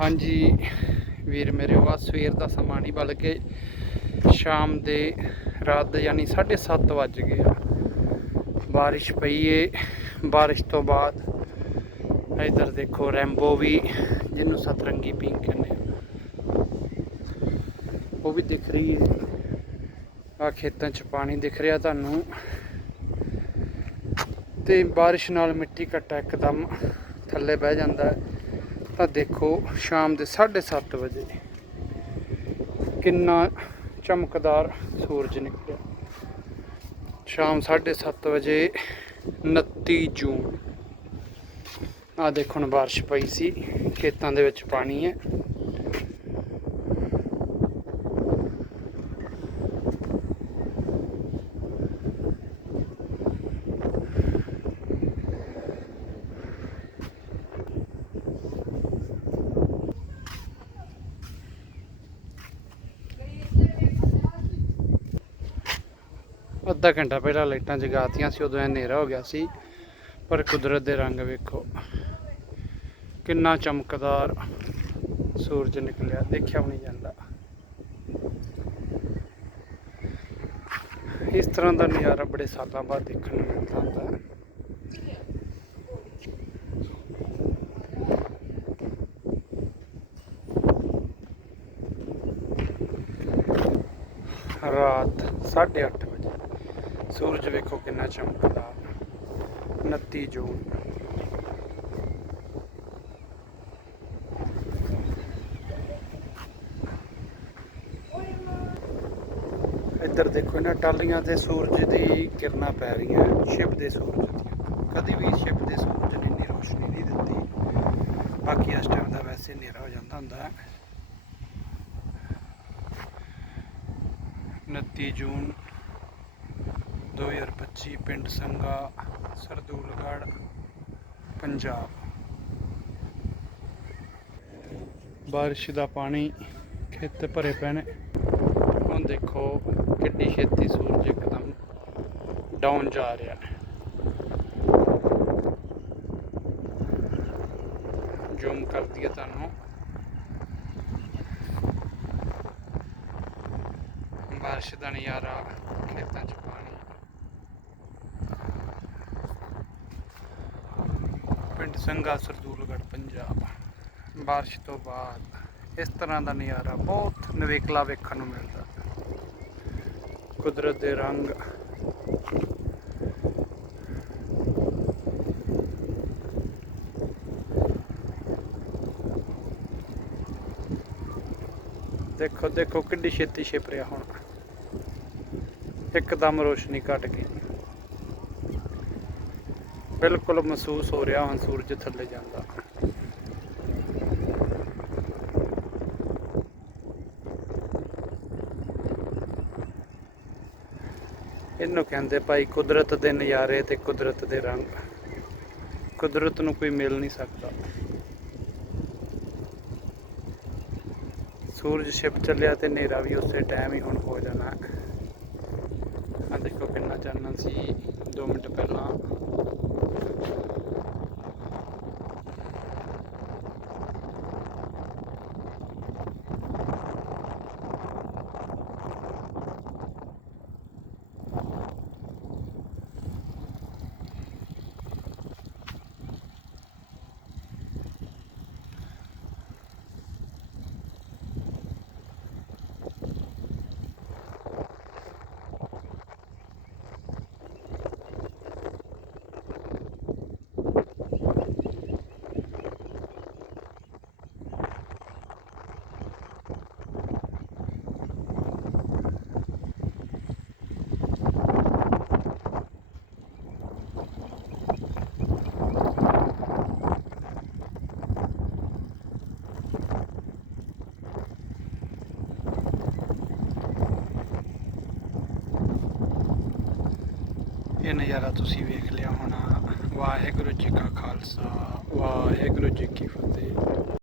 ਹਾਂਜੀ, ਵੀਰ ਮੇਰੇ ਵਾ ਸਵੇਰ ਦਾ ਸਮਾਂ ਨਹੀਂ, ਬਲਕਿ ਸ਼ਾਮ ਦੇ ਰਾਤ ਦੇ ਯਾਨੀ 7:30 ਵੱਜ ਗਏ ਆ। ਬਾਰਿਸ਼ ਪਈ ਏ। ਬਾਰਿਸ਼ ਤੋਂ ਬਾਅਦ ਇਧਰ ਦੇਖੋ, ਰੈਂਬੋ ਵੀ, ਜਿਹਨੂੰ ਸਤਰੰਗੀ ਪਿੰਕ ਕਹਿੰਦੇ ਉਹ ਵੀ ਦਿਖ ਰਹੀ ਹੈ ਆ ਖੇਤਾਂ 'ਚ ਪਾਣੀ ਦਿਖ ਰਿਹਾ ਤੁਹਾਨੂੰ। ਤੇ ਬਾਰਿਸ਼ ਨਾਲ ਮਿੱਟੀ ਘੱਟਾ ਇੱਕਦਮ ਥੱਲੇ ਬਹਿ ਜਾਂਦਾ। ਹੈ ਤਾਂ ਦੇਖੋ ਸ਼ਾਮ ਦੇ 7:30 ਵਜੇ ਕਿੰਨਾ ਚਮਕਦਾਰ ਸੂਰਜ ਨਿਕਲਿਆ। ਸ਼ਾਮ 7:30 ਵਜੇ 29 ਜੂਨ। ਆ ਦੇਖੋ ਹੁਣ ਬਾਰਿਸ਼ ਪਈ ਸੀ, ਖੇਤਾਂ ਦੇ ਵਿੱਚ ਪਾਣੀ ਹੈ। ਅੱਧਾ ਘੰਟਾ ਪਹਿਲਾਂ ਲਾਈਟਾਂ ਜਗਾਤੀਆਂ ਸੀ, ਉਦੋਂ ਇਹ ਹਨੇਰਾ ਹੋ ਗਿਆ ਸੀ। ਪਰ ਕੁਦਰਤ ਦੇ ਰੰਗ ਵੇਖੋ, ਕਿੰਨਾ ਚਮਕਦਾਰ ਸੂਰਜ ਨਿਕਲਿਆ, ਦੇਖਿਆ ਵੀ ਨਹੀਂ ਜਾਂਦਾ। ਇਸ ਤਰ੍ਹਾਂ ਦਾ ਨਜ਼ਾਰਾ ਬੜੇ ਸਾਲਾਂ ਬਾਅਦ ਦੇਖਣ ਨੂੰ ਮਿਲਦਾ ਹੁੰਦਾ ਹੈ। ਰਾਤ 8:30 ਵਜੇ। ਸੂਰਜ ਵੇਖੋ ਕਿੰਨਾ ਚਮਕਦਾ। 29 ਜੂਨ। ਇੱਧਰ ਦੇਖੋ ਇਹਨਾਂ ਟਾਲੀਆਂ ਤੇ ਸੂਰਜ ਦੀ ਕਿਰਨਾਂ ਪੈ ਰਹੀਆਂ, ਸ਼ਿਪ ਦੇ ਸੂਰਜ ਦੀਆਂ। ਕਦੇ ਵੀ ਸ਼ਿਪ ਦੇ ਸੂਰਜ ਨੇ ਇੰਨੀ ਰੋਸ਼ਨੀ ਨਹੀਂ ਦਿੱਤੀ। ਬਾਕੀ ਇਸ ਟਾਈਮ ਦਾ ਵੈਸੇ ਹਨੇਰਾ ਹੋ ਜਾਂਦਾ ਹੁੰਦਾ ਹੈ। 29 ਜੂਨ। 2025 ਪਿੰਡ ਸੰਗਾ ਸਰਦੂਲਗੜ੍ਹ, ਪੰਜਾਬ। ਬਾਰਿਸ਼ ਦਾ ਪਾਣੀ ਖੇਤ ਭਰੇ ਪਏ ਨੇ। ਹੁਣ ਦੇਖੋ ਕਿੱਡੀ ਛੇਤੀ ਸੂਰਜ ਇੱਕਦਮ ਡਾਊਨ ਜਾ ਰਿਹਾ। ਹੈ ਜ਼ੂਮ ਕਰ ਦਈਏ ਤੁਹਾਨੂੰ। ਬਾਰਿਸ਼ ਦਾ ਨਜ਼ਾਰਾ ਖੇਤਾਂ 'ਚ ਪਾਣੀ। ਪਿੰਡ ਸੰਗਾ, ਸਰਦੂਲਗੜ੍ਹ, ਪੰਜਾਬ। ਬਾਰਿਸ਼ ਤੋਂ ਬਾਅਦ ਇਸ ਤਰ੍ਹਾਂ ਦਾ ਨਜ਼ਾਰਾ ਬਹੁਤ ਨਵੇਕਲਾ ਵੇਖਣ ਨੂੰ ਮਿਲਦਾ। ਕੁਦਰਤ ਦੇ ਰੰਗ। ਦੇਖੋ ਦੇਖੋ ਕਿੰਨੀ ਛੇਤੀ ਛਿਪ ਰਿਹਾ ਹੁਣ। ਇੱਕਦਮ ਰੋਸ਼ਨੀ ਘਟ ਗਈ। ਬਿਲਕੁਲ ਮਹਿਸੂਸ ਹੋ ਰਿਹਾ ਹੁਣ ਸੂਰਜ ਥੱਲੇ ਜਾਂਦਾ। ਇਹਨੂੰ ਕਹਿੰਦੇ ਭਾਈ ਕੁਦਰਤ ਦੇ ਨਜ਼ਾਰੇ ਤੇ ਕੁਦਰਤ ਦੇ ਰੰਗ। ਕੁਦਰਤ ਨੂੰ ਕੋਈ ਮਿਲ ਨਹੀਂ ਸਕਦਾ। ਸੂਰਜ ਛਿਪ ਚੱਲਿਆ ਤੇ ਹਨੇਰਾ ਵੀ ਉਸੇ ਟਾਈਮ ਹੀ ਹੁਣ ਹੋ ਜਾਣਾ। ਆ ਦੇਖੋ ਕਿੰਨਾ ਚਾਨਣ ਸੀ 2 ਮਿੰਟ ਪਹਿਲਾਂ। ਇਹ ਨਜ਼ਾਰਾ ਤੁਸੀਂ ਵੇਖ ਲਿਆ ਹੋਣਾ। ਵਾਹਿਗੁਰੂ ਜੀ ਕਾ ਖਾਲਸਾ ਵਾਹਿਗੁਰੂ ਜੀ ਕੀ ਫਤਿਹ।